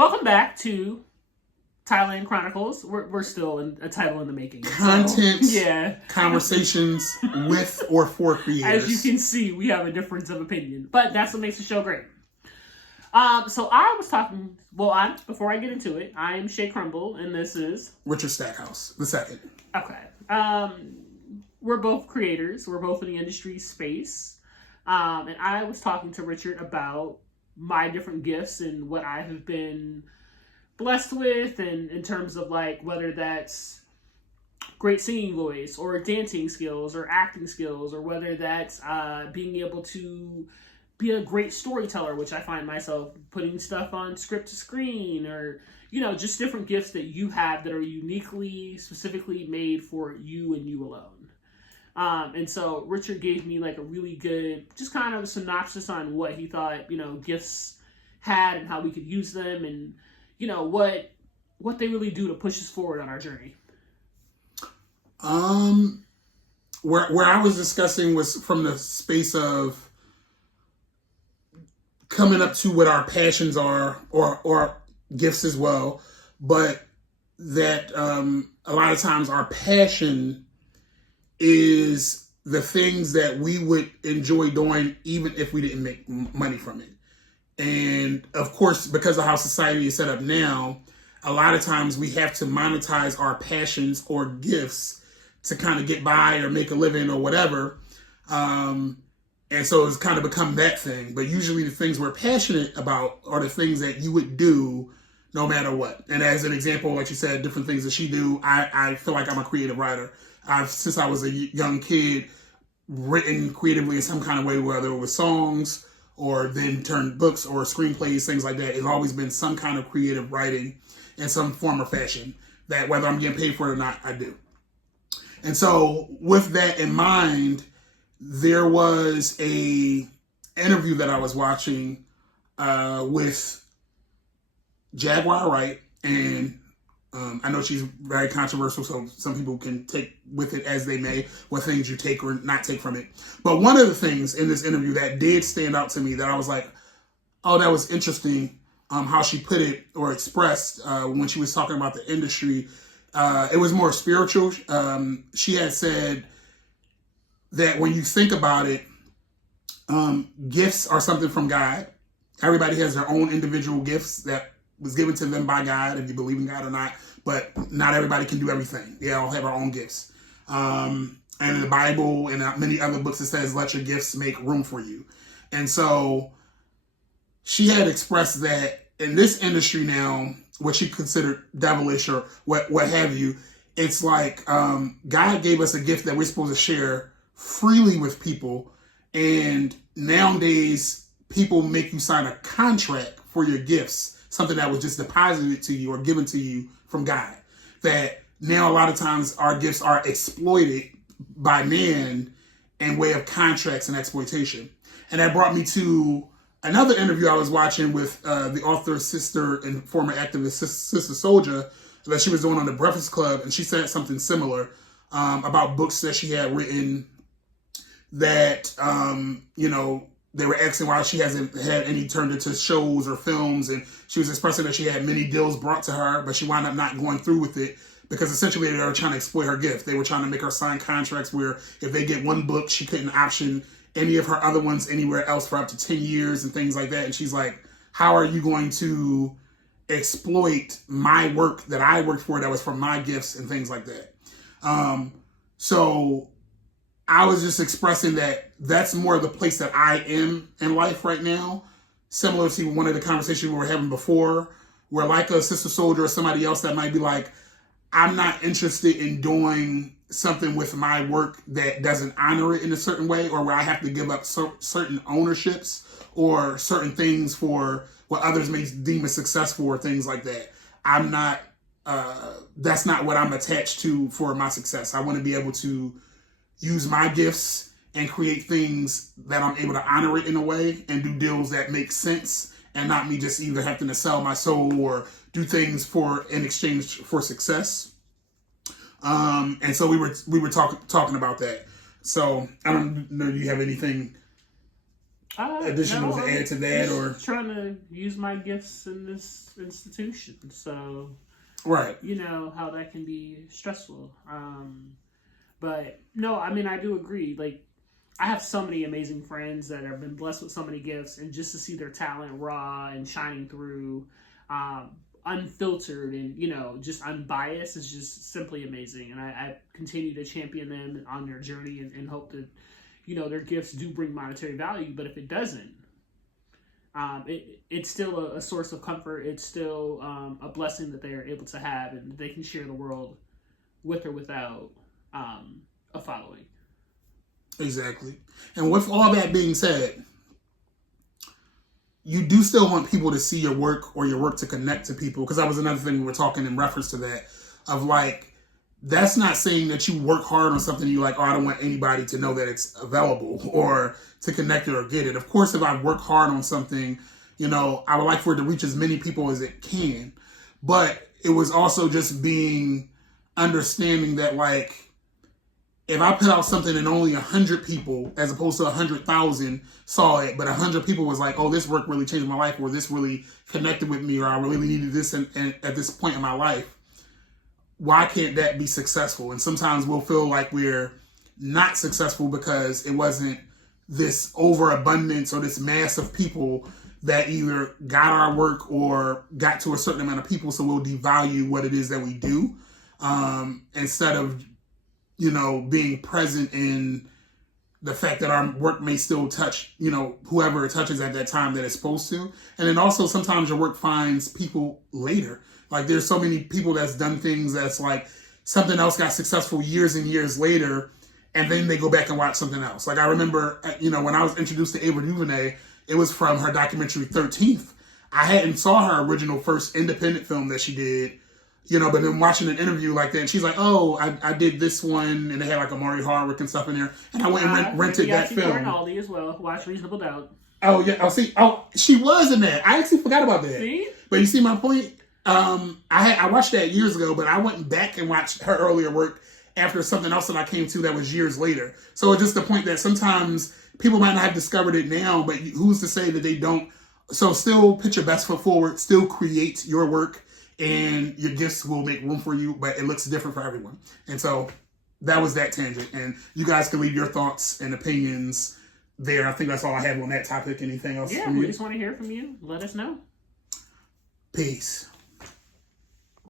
Welcome back to Thailand Chronicles. We're still in a title in the making. Content, so, yeah, conversations with or for creators. As you can see, we have a difference of opinion, but that's what makes the show great. So I was talking. Well, before I get into it, I'm Shay Crumble, and this is Richard Stackhouse the second. Okay. We're both creators. We're both in the industry space, and I was talking to Richard about my different gifts and what I have been blessed with, and in terms of like whether that's great singing voice or dancing skills or acting skills, or whether that's being able to be a great storyteller, which I find myself putting stuff on script to screen, or just different gifts that you have that are uniquely, specifically made for you and you alone. And so Richard gave me like a really good, just kind of a synopsis on what he thought, gifts had and how we could use them, and what they really do to push us forward on our journey. Where I was discussing was from the space of coming up to what our passions are, or gifts as well, but that a lot of times our passion is the things that we would enjoy doing even if we didn't make money from it. And of course, because of how society is set up now, a lot of times we have to monetize our passions or gifts to kind of get by or make a living or whatever. And so it's kind of become that thing. But usually the things we're passionate about are the things that you would do no matter what. And as an example, like you said, different things that she do, I feel like I'm a creative writer. I've, since I was a young kid, written creatively in some kind of way, whether it was songs or then turned books or screenplays, things like that. It's always been some kind of creative writing in some form or fashion that whether I'm getting paid for it or not, I do. And so with that in mind, there was a interview that I was watching with Jaguar Wright, and I know she's very controversial, so some people can take with it as they may, what things you take or not take from it. But one of the things in this interview that did stand out to me that I was like, oh, that was interesting, how she put it or expressed when she was talking about the industry. It was more spiritual. She had said that when you think about it, gifts are something from God. Everybody has their own individual gifts that was given to them by God, if you believe in God or not, but not everybody can do everything. They all have our own gifts. And in the Bible and many other books, it says, let your gifts make room for you. And so she had expressed that in this industry now, what she considered devilish or what have you, it's like God gave us a gift that we're supposed to share freely with people. And nowadays, people make you sign a contract for your gifts, something that was just deposited to you or given to you from God. That now a lot of times our gifts are exploited by man in way of contracts and exploitation. And that brought me to another interview I was watching with the author's sister and former activist, Sister Souljah, that she was doing on the Breakfast Club. And she said something similar about books that she had written that, they were asking why she hasn't had any turned into shows or films, and she was expressing that she had many deals brought to her, but she wound up not going through with it because essentially they were trying to exploit her gift. They were trying to make her sign contracts where if they get one book, she couldn't option any of her other ones anywhere else for up to 10 years and things like that. And she's like, how are you going to exploit my work that I worked for that was from my gifts and things like that? So I was just expressing that that's more the place that I am in life right now. Similar to one of the conversations we were having before, where like a Sister Souljah or somebody else that might be like, I'm not interested in doing something with my work that doesn't honor it in a certain way, or where I have to give up certain ownerships or certain things for what others may deem as successful or things like that. I'm not, that's not what I'm attached to for my success. I want to be able to use my gifts and create things that I'm able to honor it in a way and do deals that make sense, and not me just either having to sell my soul or do things in exchange for success. And so we were talking about that. So I don't know, do you have anything additional No, to I'm add to that, or just trying to use my gifts in this institution. So, right? you know how that can be stressful. But no, I mean, I do agree. Like, I have so many amazing friends that have been blessed with so many gifts, and just to see their talent raw and shining through, unfiltered and, you know, just unbiased is just simply amazing. And I continue to champion them on their journey, and hope that, you know, their gifts do bring monetary value. But if it doesn't, it's still a source of comfort. It's still a blessing that they are able to have, and they can share the world with or without a following. Exactly. And with all that being said, you do still want people to see your work, or your work to connect to people, because that was another thing we were talking in reference to that, of like, that's not saying that you work hard on something you like, oh, I don't want anybody to know that it's available or to connect it or get it. Of course, if I work hard on something, you know, I would like for it to reach as many people as it can. But it was also just being understanding that, like, if I put out something and only 100 people, as opposed to 100,000 saw it, but 100 people was like, oh, this work really changed my life, or this really connected with me, or I really needed this at this point in my life, why can't that be successful? And sometimes we'll feel like we're not successful because it wasn't this overabundance or this mass of people that either got our work or got to a certain amount of people, so we'll devalue what it is that we do, instead of, you know, being present in the fact that our work may still touch, you know, whoever it touches at that time that it's supposed to. And then also sometimes your work finds people later. Like, there's so many people that's done things that's like something else got successful years and years later, and then they go back and watch something else. Like, I remember, you know, when I was introduced to Ava DuVernay, it was from her documentary 13th. I hadn't saw her original first independent film that she did, you know, but then watching an interview like that, and she's like, oh, I did this one, and they had like Amari Hardwick and stuff in there, and I went and rented that film. Rinaldi as well. Watch Reasonable Doubt. Oh, yeah. Oh, see. Oh, she was in that. I actually forgot about that. See? But you see my point? I watched that years ago, but I went back and watched her earlier work after something else that I came to that was years later. So it's just the point that sometimes people might not have discovered it now, but who's to say that they don't? So still put your best foot forward, still create your work, and your gifts will make room for you, but it looks different for everyone. And so that was that tangent. And you guys can leave your thoughts and opinions there. I think that's all I have on that topic. Anything else? Yeah, we just want to hear from you. Let us know. Peace.